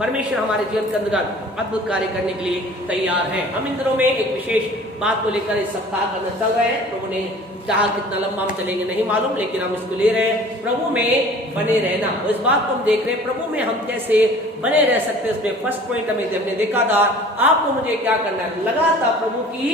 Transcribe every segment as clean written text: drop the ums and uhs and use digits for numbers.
परमेश्वर हमारे जीवन के अंतर्गत अद्भुत कार्य करने के लिए तैयार है। हम इन दिनों में एक विशेष बात को लेकर इस सप्ताह के अंदर चल रहे हैं। प्रभु ने चाहा कितना लंबा हम चलेंगे नहीं मालूम, लेकिन हम इसको ले रहे हैं, प्रभु में बने रहना। तो इस बात को हम देख रहे हैं, प्रभु में हम कैसे बने रह सकते हैं। उसमें फर्स्ट पॉइंट हमने देखा था, आपको मुझे क्या करना है, लगातार प्रभु की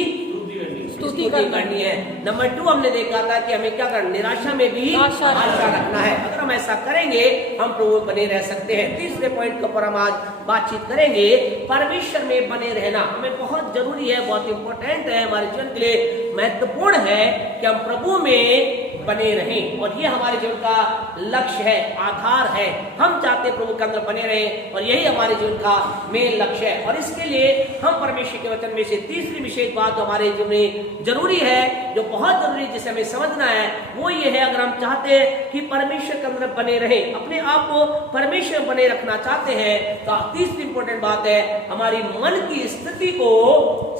स्तुति करनी है। नंबर 2 हमने देखा था कि हमें क्या करना, निराशा में भी आशा रखना है। अगर हम ऐसा करेंगे हम प्रभु बने रह सकते हैं। तीसरे पॉइंट के ऊपर हम आज बातचीत करेंगे, परमेश्वर में बने रहना हमें बहुत जरूरी है, बहुत इंपॉर्टेंट है, हमारे जीवन के लिए महत्वपूर्ण है कि हम प्रभु में बने रहें। और ये हमारे जीवन का लक्ष्य है, आधार है। हम चाहते हैं प्रभु के अंदर बने रहें और यही हमारे जीवन का मेन लक्ष्य है। और इसके लिए हम परमेश्वर के वचन में से तीसरी विशेष बात हमारे जीवन में जरूरी है, जो बहुत जरूरी है, जिसे हमें समझना है, वो ये है, अगर हम चाहते हैं कि परमेश्वर के अंदर बने रहें, अपने आप को परमेश्वर बने रखना चाहते हैं, तो तीसरी इंपॉर्टेंट बात है हमारी मन की स्थिति को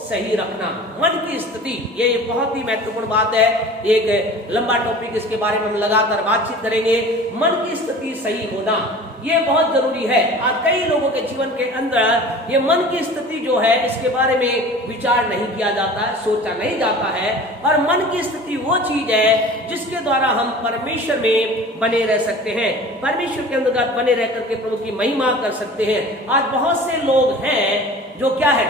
सही रखना। मन की स्थिति ये बहुत ही महत्वपूर्ण बात है। एक लंबा टॉपिक इसके बारे में हम लगातार बातचीत करेंगे। मन की स्थिति सही होना ये बहुत जरूरी है। आज कई लोगों के जीवन के अंदर ये मन की स्थिति जो है, इसके बारे में विचार नहीं किया जाता है, सोचा नहीं जाता है। और मन की स्थिति वो चीज है जिसके द्वारा हम परमेश्वर में बने रह सकते हैं, परमेश्वर के अंतर्गत बने रह करके प्रभु की महिमा कर सकते हैं। आज बहुत से लोग हैं जो क्या है,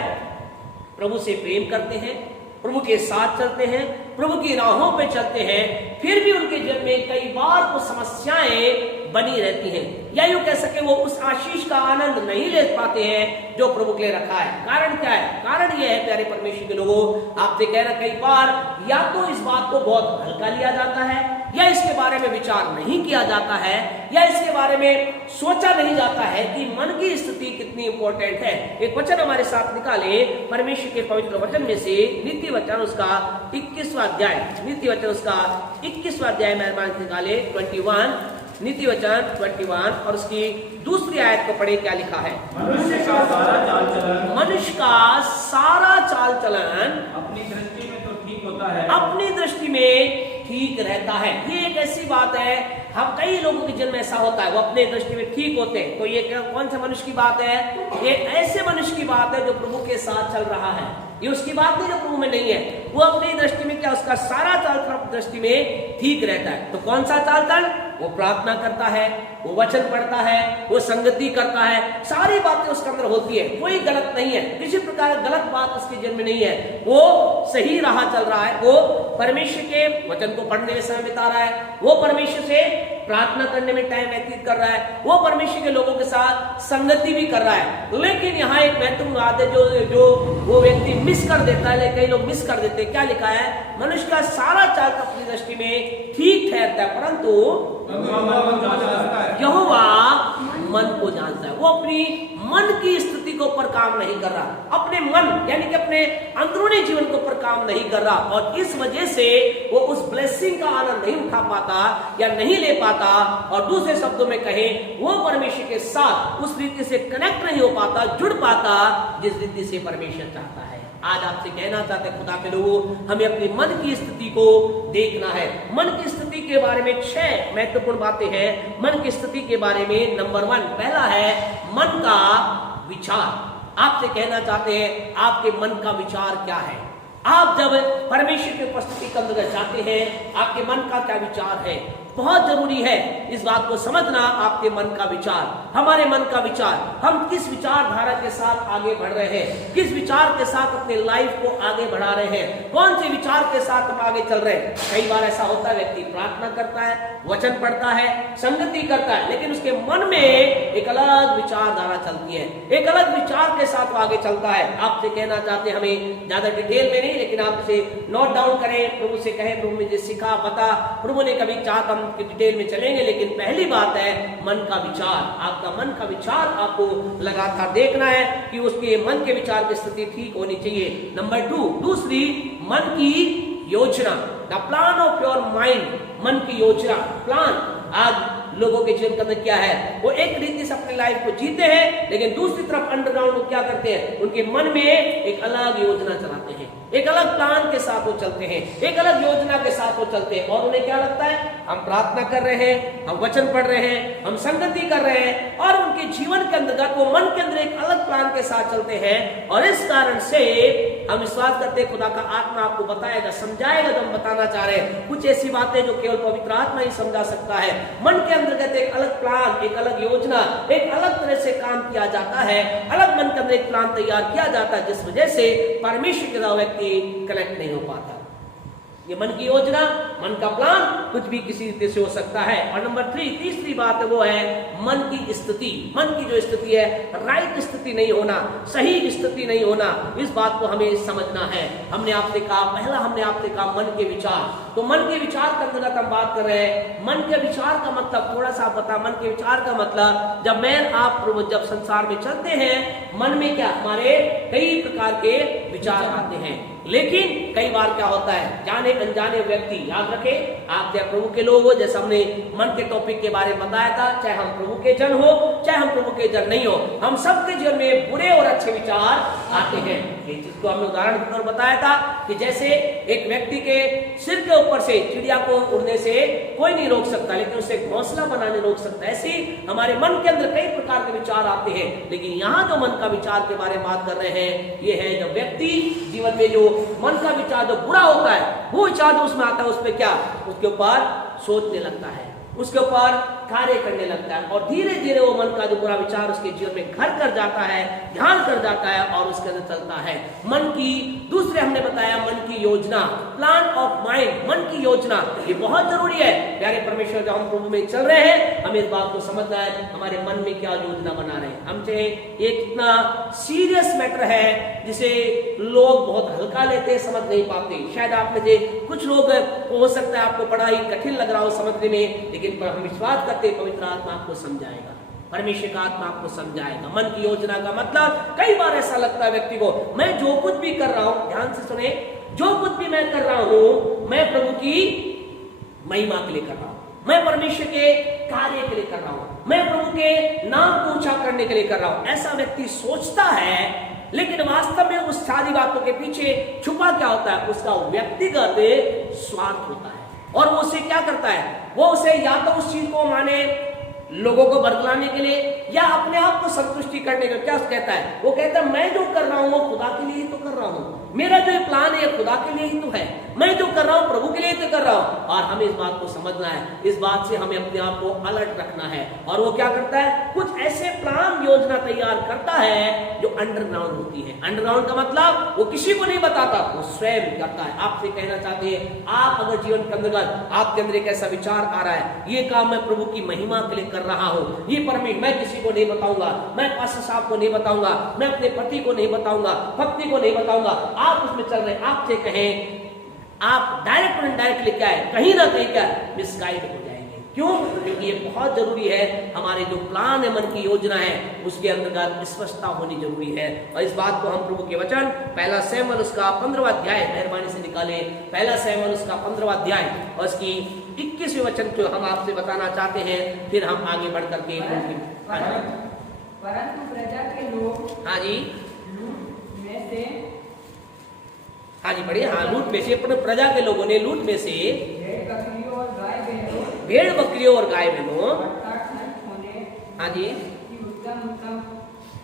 प्रभु से प्रेम करते हैं, प्रभु के साथ चलते हैं, प्रभु की राहों पे चलते हैं, फिर भी उनके जीवन में कई बार वो समस्याएं बनी रहती हैं, या यूं कह सके वो उस आशीष का आनंद नहीं ले पाते हैं जो प्रभु के लिए रखा है। कारण क्या है? कारण ये है प्यारे परमेश्वर के लोगों, आपसे कहना कई बार या तो इस बात को बहुत हल्का लिया जाता है, या इसके बारे में विचार नहीं किया जाता है, या इसके बारे में सोचा नहीं जाता है कि मन की स्थिति कितनी इंपॉर्टेंट है। एक वचन हमारे साथ निकाले परमेश्वर के पवित्र वचन में से, नीति वचन उसका 21वां अध्याय, नीति वचन उसका 21वां अध्याय मेहरबान निकाले 21, नीति वचन 21 और उसकी दूसरी आयत को पढ़े, क्या लिखा है? मनुष्य का सारा चाल चलन, मनुष्य का सारा चाल चलन अपनी दृष्टि में तो ठीक होता है, अपनी दृष्टि में ठीक रहता है। ये एक ऐसी बात है, हम कई लोगों के जन्म ऐसा होता है, वो अपने दृष्टि में ठीक होते हैं। तो ये कौन से मनुष्य की बात है? ये ऐसे मनुष्य की बात है जो प्रभु के साथ चल रहा है। ये उसकी बात नहीं जो प्रभु में नहीं है। वो अपनी दृष्टि में क्या, उसका सारा चाल चलन दृष्टि में ठीक रहता है। तो कौन सा चाल चलन? वो प्रार्थना करता है, वो वचन पढ़ता है, वो संगति करता है, सारी बातें उसके अंदर होती है, कोई गलत नहीं है, किसी प्रकार गलत बात उसके जीवन में नहीं है। वो सही राह चल रहा है, वो परमेश्वर के वचन को पढ़ने में समय बिता रहा है, वो परमेश्वर से प्रार्थना करने में टाइम व्यतीत कर रहा है, वो परमेश्वर के लोगों के साथ संगति भी कर रहा है। लेकिन यहाँ एक महत्वपूर्ण बात है जो वो व्यक्ति मिस कर देता है, कई लोग मिस कर देते हैं। क्या लिखा है? मनुष्य का सारा चाल अपनी दृष्टि में ठीक ठहरता है, परंतु यहोवा मन को जानता है। वो अपनी मन की स्थिति के ऊपर काम नहीं कर रहा, अपने मन यानी कि अपने अंदरूनी जीवन के ऊपर काम नहीं कर रहा, और इस वजह से वो उस ब्लेसिंग का आनंद नहीं उठा पाता या नहीं ले पाता। और दूसरे शब्दों में कहें, वो परमेश्वर के साथ उस रीति से कनेक्ट नहीं हो पाता, जुड़ पाता जिस रीति से परमेश्वर चाहता है। आज आपसे कहना चाहते हैं खुदा के लोगों, हमें अपनी मन की स्थिति को देखना है। मन की स्थिति के बारे में 6 महत्वपूर्ण बातें हैं। मन की स्थिति के बारे में नंबर 1 पहला है मन का विचार। आपसे कहना चाहते हैं आपके मन का विचार क्या है? आप जब परमेश्वर की उपस्थिति के अंदर जाते हैं, आपके मन का क्या विचार है? बहुत जरूरी है इस बात को समझना, आपके मन का विचार, हमारे मन का विचार, हम किस विचारधारा के साथ आगे बढ़ रहे हैं, किस विचार के साथ अपने लाइफ को आगे बढ़ा रहे हैं, कौन से विचार के साथ हम आगे चल रहे हैं। कई बार ऐसा होता है, व्यक्ति प्रार्थना करता है, वचन पढ़ता है, संगति करता है, लेकिन उसके मन में एक अलग विचारधारा चलती है, एक अलग विचार के साथ वो आगे चलता है। आपसे कहना चाहते हैं, हमें ज्यादा डिटेल में नहीं, लेकिन आप इसे नोट डाउन करें, प्रभु से कहें, प्रभु मुझे सिखा, बता। प्रभु ने कभी चाहा की डिटेल में चलेंगे, लेकिन पहली बात है मन का विचार। आपका मन का विचार आपको लगातार देखना है कि उसके मन के विचार की स्थिति ठीक होनी चाहिए। नंबर 2, दूसरी मन की योजना, the plan of your mind. मन की योजना, प्लान। आज लोगों के जीवन के अंदर क्या है, वो एक रीति से अपनी लाइफ को जीते हैं, लेकिन दूसरी तरफ अंडरग्राउंड वो क्या करते हैं, उनके मन में एक अलग योजना चलाते हैं, एक अलग प्लान के साथ वो चलते हैं, एक अलग योजना के साथ वो चलते हैं। और उन्हें क्या लगता है, हम प्रार्थना कर रहे हैं, हम वचन पढ़ रहे हैं, हम संगति कर रहे हैं, और उनके जीवन के अंदर वो मन के अंदर एक अलग प्लान के साथ चलते हैं। और इस कारण से हम विश्वास करते हैं खुदा का आत्मा आपको बताएगा, समझाएगा जो हम बताना चाह रहे हैं। कुछ ऐसी बातें जो केवल पवित्र आत्मा ही समझा सकता है। मन के अंतर्गत एक अलग प्लान, एक अलग योजना, एक अलग तरह से काम किया जाता है, अलग मन के अंदर एक प्लान तैयार किया जाता है, जिस वजह से परमेश्वर के साथ व्यक्ति कनेक्ट नहीं हो पाता। ये मन की योजना, मन का प्लान कुछ भी किसी रीति से हो सकता है। और नंबर 3, तीसरी बात है वो है मन की स्थिति। मन की जो स्थिति है, राइट स्थिति नहीं होना, सही स्थिति नहीं होना, इस बात को हमें समझना है। हमने आपसे कहा, पहला हमने आपसे कहा मन के विचार। तो मन के विचार के अंतर्गत हम बात कर रहे हैं। मन के विचार का मतलब थोड़ा सा बता, मन के विचार का मतलब जब मैं आप जब संसार में चलते हैं, मन में क्या हमारे कई प्रकार के विचार आते हैं, लेकिन कई बार क्या होता है, जाने अनजाने व्यक्ति, याद रखें आप चाहे प्रभु के लोग हो, जैसे हमने मन के टॉपिक के बारे में बताया था, चाहे हम प्रभु के जन हो चाहे हम प्रभु के जन नहीं हो, हम सबके जीवन में बुरे और अच्छे विचार आते हैं। जिसको हमने उदाहरण के तौर बताया था कि जैसे एक व्यक्ति के सिर के ऊपर से चिड़िया को उड़ने से कोई नहीं रोक सकता, लेकिन उसे घोंसला बनाने रोक सकता है। ऐसे हमारे मन के अंदर कई प्रकार के विचार आते हैं, लेकिन यहाँ जो मन का विचार के बारे में बात कर रहे हैं, ये है जब व्यक्ति जीवन में जो मन का विचार जो बुरा होता है, वो विचार जो उसमें आता है, उसमें क्या, उसके ऊपर सोचने लगता है, उसके ऊपर कार्य करने लगता है, और धीरे धीरे वो मन का जो बुरा विचार उसके जीवन में घर कर जाता है, ध्यान कर जाता है, और उसके अंदर चलता है। मन की दूसरे हमने बताया मन की योजना, प्लान ऑफ माइंड, मन की योजना, ये बहुत जरूरी है। प्यारे परमेश्वर, जब हम प्रभु में चल रहे हैं, हमें इस बात को समझना है हमारे मन में क्या योजना बना रहे हैं। हमसे एक इतना सीरियस मैटर है जिसे लोग बहुत हल्का लेते हैं, समझ नहीं पाते। शायद आप में से कुछ लोग, हो सकता है आपको बड़ा ही कठिन लग रहा हो समझने में, लेकिन पर हम विश्वास करते हैं पवित्र आत्मा आपको समझाएगा, परमेश्वर का आत्मा आपको समझाएगा। मन की योजना का मतलब, कई बार ऐसा लगता है व्यक्ति को, मैं जो कुछ भी कर रहा हूं, ध्यान से सुने, जो कुछ भी मैं कर रहा हूं, मैं प्रभु की महिमा के लिए कर रहा हूं, मैं परमेश्वर के कार्य के लिए कर रहा हूं, मैं प्रभु के नाम को ऊंचा करने के लिए कर रहा हूं। ऐसा व्यक्ति सोचता है, लेकिन वास्तव में उस सारी बातों के पीछे छुपा क्या होता है, उसका व्यक्तिगत स्वार्थ होता है। और वो उसे क्या करता है, वो उसे या तो उस चीज को माने लोगों को बरगलाने के लिए, या अपने आप को संतुष्टि करने के लिए। क्या कहता है, वो कहता है मैं जो कर रहा हूं वो खुदा के लिए ही तो कर रहा हूं, मेरा जो प्लान है खुदा के लिए ही तो है, मैं जो कर रहा हूं प्रभु के लिए तो कर रहा हूं। और हमें इस बात को समझना है, इस बात से हमें अपने आप को अलर्ट रखना है। और वो क्या करता है, कुछ ऐसे प्लान योजना तैयार करता है जो अंडरग्राउंड होती है। अंडरग्राउंड का मतलब वो किसी को नहीं बताता, वो स्वयं करता है। आपसे कहना चाहते हैं, आप अगर जीवन के अंतर्गत आपके अंदर एक ऐसा विचार आ रहा है, ये काम मैं प्रभु की महिमा के लिए कर रहा हूं, ये परमेश्वर मैं किसी को नहीं बताऊंगा, मैं पास्टर साहब को नहीं बताऊंगा, मैं अपने पति को नहीं बताऊंगा, पत्नी को नहीं बताऊंगा, आप उसमें चल रहे, आपसे कहें, आप डायरेक्ट और इनडायरेक्टली क्या है, कहीं ना कहीं क्या मिसगाइड हो जाएंगे। क्यों? क्योंकि ये बहुत जरूरी है, हमारे जो प्लान है, मन की योजना है, उसके अंतर्गत स्पष्टता होनी जरूरी है। और इस बात को हम प्रभु के वचन 1 शमूएल उसका 15वां अध्याय मेहरबानी से निकाले, 1 शमूएल उसका 15वां अध्याय और उसकी 21वें वचन को हम आपसे बताना चाहते हैं, फिर हम आगे बढ़ करके परंतु प्रजा के लोग, हाँ जी, लूट में से, हाँ जी बढ़िया, हाँ लूट में से, अपने प्रजा के लोगों ने लूट में से भेड़ बकरियों और गाय बहनों, हाँ जी, की उत्तम उत्तम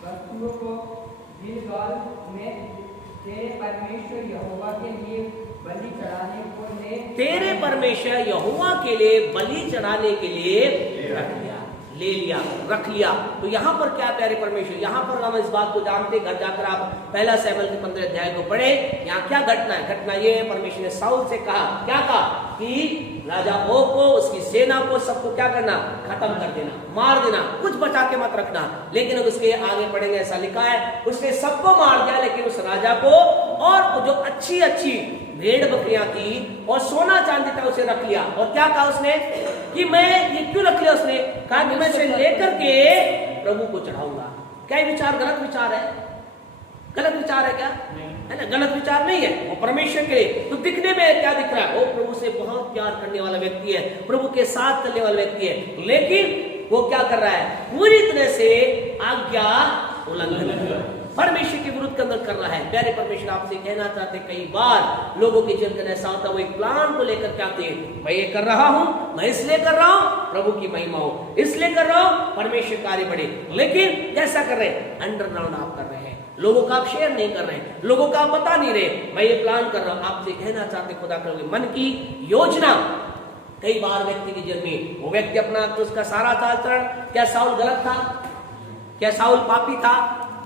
वस्तुओं को गिलगाल में तेरे परमेश्वर यहोवा के लिए बलि चढ़ाने को तेरे परमेश्वर यहोवा के लिए बलि चढ़ाने के लिए ले लिया, रख लिया। तो यहाँ पर क्या प्यारे परमेश्वर, यहाँ पर हम इस बात को जानते, घर जाकर आप 1 शमूएल के 15 अध्याय को पढ़े। यहाँ क्या घटना है, घटना ये है, परमेश्वर ने साउल से कहा, क्या कहा कि राजा ओग को, उसकी सेना को, सबको क्या करना, खत्म कर देना, मार देना, कुछ बचा के मत रखना। लेकिन अब उसके आगे पढ़ेंगे, ऐसा लिखा है, उसने सबको मार दिया, लेकिन उस राजा को और जो अच्छी अच्छी भेड़ बकरियां थी और सोना चांदी था उसे रख लिया। और क्या कहा उसने कि मैं ये क्यों रख लिया, उसने कहा कि मैं इसे लेकर के प्रभु को चढ़ाऊंगा। क्या ये विचार गलत विचार है? गलत विचार है क्या? है ना, गलत विचार नहीं है, वो परमेश्वर के लिए। तो दिखने दिखने में क्या दिख रहा है? वो प्रभु से बहुत प्यार करने वाला व्यक्ति है, प्रभु के साथ चलने वाला व्यक्ति है, लेकिन वो क्या कर रहा है? पूरी तरह से आज्ञा उल्लंघन परमेश्वर के विरुद्ध के अंदर कर रहा है। प्यारे परमेश्वर आपसे कहना चाहते, कई बार लोगों के जीवन में ऐसा होता है, वो एक प्लान को लेकर क्या आते हैं, मैं ये कर रहा हूं, मैं इसलिए कर रहा हूं प्रभु की महिमा हो, इसलिए कर रहा हूं परमेश्वर कार्य बढ़े, लेकिन कैसा कर रहे हैं? अंडरग्राउंड आप कर रहे हैं, लोगों का आप शेयर नहीं कर रहे हैं, लोगों का आप बता नहीं रहे, मैं ये प्लान कर रहा हूं। आपसे कहना चाहते, खुदा करोगे मन की योजना कई बार व्यक्ति के जीवन में वो व्यक्ति अपना तो उसका सारा चाल चरण, क्या साउल गलत था? क्या साउल पापी था?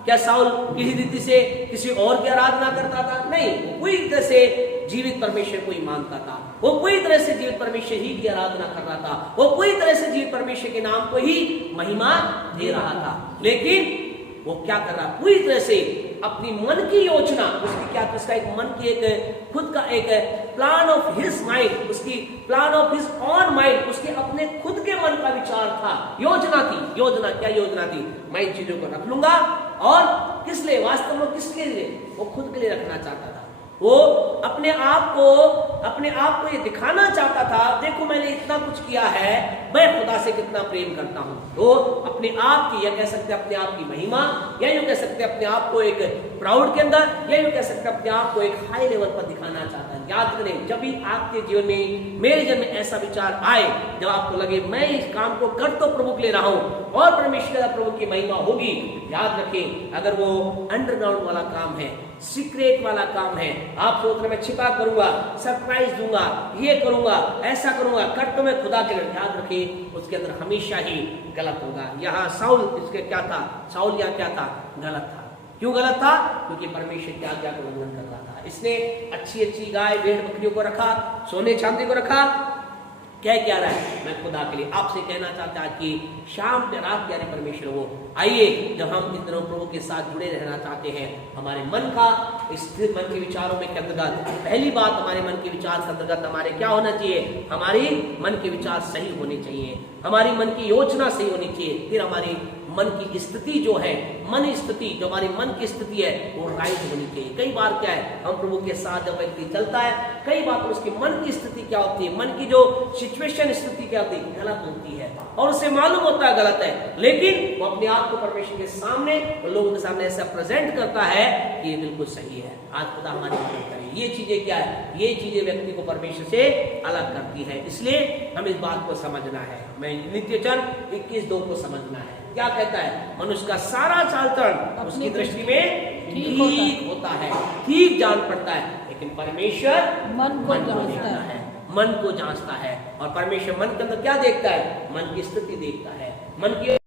क्या साउल किसी रीति से किसी और की आराधना करता था? नहीं, वो पूरी तरह से जीवित परमेश्वर को ही मानता था, वो पूरी तरह से जीवित परमेश्वर ही की आराधना कर रहा था, वो पूरी तरह से जीवित परमेश्वर के नाम को ही महिमा दे रहा था। लेकिन वो क्या कर रहा? पूरी तरह से अपनी मन की योजना, उसकी क्या, उसका एक मन की एक खुद का एक प्लान ऑफ हिज माइंड, उसकी plan of his on mind, उसके अपने खुद के मन का विचार था, योजना थी। योजना क्या योजना थी? मैं इन चीजों को रख लूंगा, और किस लिए? वास्तव में किसके लिए? वो खुद के लिए रखना चाहता था। वो अपने आप को ये दिखाना चाहता था, देखो मैंने इतना कुछ किया है, मैं खुदा से कितना प्रेम करता हूं। तो अपने आप की, या कह सकते हैं अपने आप की महिमा, या यूं कह सकते हैं अपने आप को एक प्राउड के अंदर, या यूं कह सकते हैं अपने आप को एक हाई लेवल पर दिखाना चाहता है। याद करें, जब भी आपके जीवन में, मेरे जीवन में ऐसा विचार आए, जब आपको लगे मैं इस काम को कर तो प्रभु के लिए रहा हूं और परमेश्वर प्रभु की महिमा होगी, याद रखें, अगर वो अंडरग्राउंड वाला काम है, सीक्रेट वाला काम है, आप सोच रहे मैं छिपा करूंगा, सरप्राइज दूंगा, ये करूंगा, ऐसा करूंगा, कर तो मैं खुदा के लिए, याद रखिए उसके अंदर हमेशा ही गलत होगा। यहाँ साउल, इसके क्या था? साउल यहाँ क्या था? गलत था। क्यों गलत था? क्योंकि परमेश्वर की आज्ञा को उल्लंघन कर रहा था। इसने अच्छी अच्छी गाय भेड़ बकरियों को रखा, सोने चांदी को रखा, क्या रहा है? मैं खुदा के लिए। आपसे कहना चाहता है कि शाम पे रात प्यारे परमेश्वर वो आइए, जब हम इन दिनों प्रभु के साथ जुड़े रहना चाहते हैं, हमारे मन का स्थिर मन के विचारों में के अंतर्गत, पहली बात हमारे मन के विचार के अंतर्गत हमारे क्या होना चाहिए? हमारी मन के विचार सही होने चाहिए, हमारी मन की योजना सही होनी चाहिए, फिर हमारी मन की स्थिति जो है, मन स्थिति जो हमारी मन की स्थिति है, वो राइट होनी चाहिए। कई बार क्या है, हम प्रभु के साथ जब व्यक्ति चलता है, कई बार उसकी मन की स्थिति क्या होती है, मन की जो सिचुएशन स्थिति क्या होती है, गलत होती है, और उसे मालूम होता है गलत है, लेकिन वो अपने आप को परमेश्वर के सामने और लोगों के सामने ऐसा प्रेजेंट करता है कि ये बिल्कुल सही है। आज खुदा हमारी मदद करे। ये चीजें क्या है? ये चीजें व्यक्ति को परमेश्वर से अलग करती है, इसलिए हमें इस बात को समझना है। मैं नित्यचन 21:2 को समझना है। क्या कहता है? मनुष्य का सारा चाल चलन उसकी दृष्टि में ठीक होता है, ठीक जान पड़ता है, लेकिन परमेश्वर मन को जांचता है, मन को जांचता है। और परमेश्वर मन के अंदर क्या देखता है? मन की स्थिति देखता है, मन की